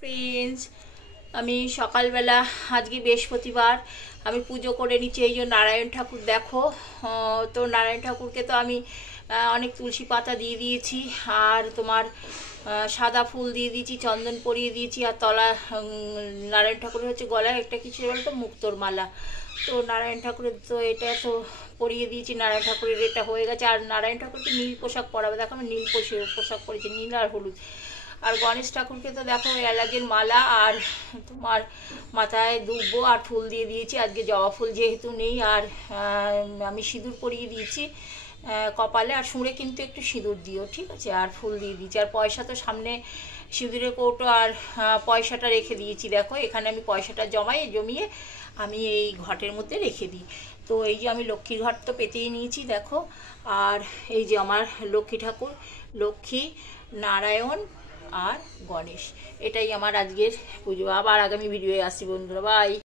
Friends, আমি সকালবেলা আজকে বৃহস্পতিবার আমি পুজো করে নিচ্ছি। এই যে নারায়ণ ঠাকুর দেখো। তো নারায়ণ ঠাকুরকে তো আমি অনেক তুলসী পাতা দিয়ে দিয়েছি, আর তোমার সাদা ফুল দিয়ে দিয়েছি, চন্দন পরিয়ে দিয়েছি, আর তলা নারায়ণ ঠাকুরের হচ্ছে গলায় একটা কিছু বলতো মুক্তোর মালা। তো নারায়ণ ঠাকুরের তো এটা তো পরিয়ে দিয়েছি, নারায়ণ ঠাকুরের এটা হয়ে গেছে। আর নারায়ণ ঠাকুরকে নীল পোশাক পরাবে, দেখো আমি নীল পোশাক পরেছি, নীল আর হলুদ। আর গণেশ ঠাকুরকে তো দেখো এলাচের মালা আর তোমার মাথায় দুব্বো আর ফুল দিয়ে দিয়েছি। আজকে জবা ফুল যেহেতু নেই, আর আমি সিঁদুর পরিয়ে দিয়েছি কপালে, আর সুঁড়ে কিন্তু একটু সিঁদুর দিও, ঠিক আছে। আর ফুল দিয়ে দিয়েছি, আর পয়সা তো সামনে সিঁদুরের কৌটো আর পয়সাটা রেখে দিয়েছি। দেখো এখানে আমি পয়সাটা জমিয়ে আমি এই ঘটের মধ্যে রেখে দিই। তো এই যে আমি লক্ষ্মীর ঘট তো পেতেই নিয়েছি দেখো। আর এই যে আমার লক্ষ্মী ঠাকুর, লক্ষ্মী, নারায়ণ আর গণেশ, এটাই আমার আজকের পুজো। আবার আগামী ভিডিওয়ে আসি বন্ধুরা, বাই।